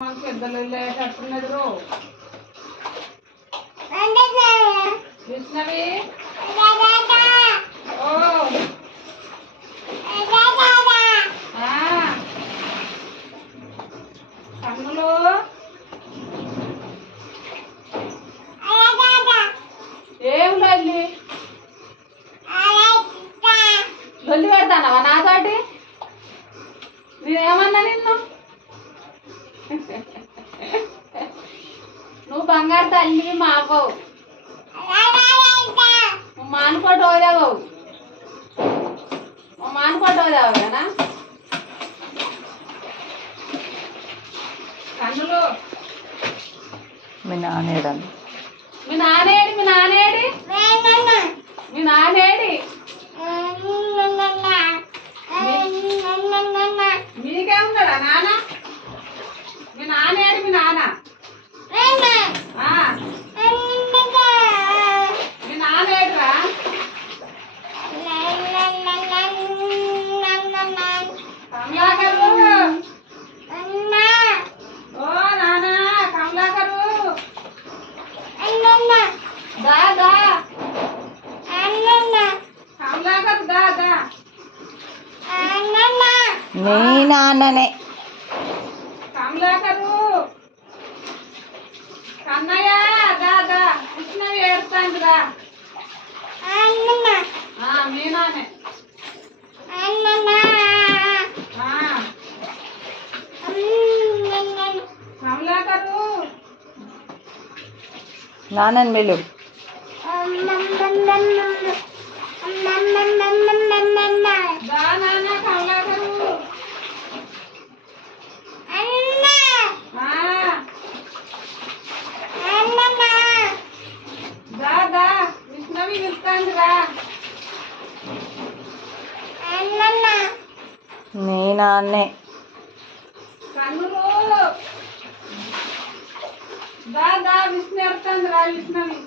పెద్దలు ఎట్టున్నది రో విష్ణవి ఓ కన్నులు ఏం లొల్లి లొల్లి పెడతానవా నాతోటి నేనేమన్నా నిన్ను నువ్వు బంగారు తల్లి మాకు మానుకోటి పోదావు మానుకోటి పోదావు కదా కన్నులు మీ నానేడు మీ నానేడి మీ నానేడి మీ నానేడి మీకేమున్నాడా నాన్న మీ నానేడి మీ నాన్న మీ నానేడురా కమలాకరు ఓ నాన్న కమలాకరు దా దా కమలాకరు దా దా నీ నాన్ననే కమలాకరు కన్నయ్య దా దా కృష్ణవి ఏడుస్తాంది రా మీ నాన్నే కమలాకరు నాన్నని వెళ్ళు దా నాన్న కమలాకరు దా దా విష్ణవి పిలుస్తాంది రా నీ నాన్నే కన్నులు దా దా విష్ణు ఎడుతుంది రా విష్ణవి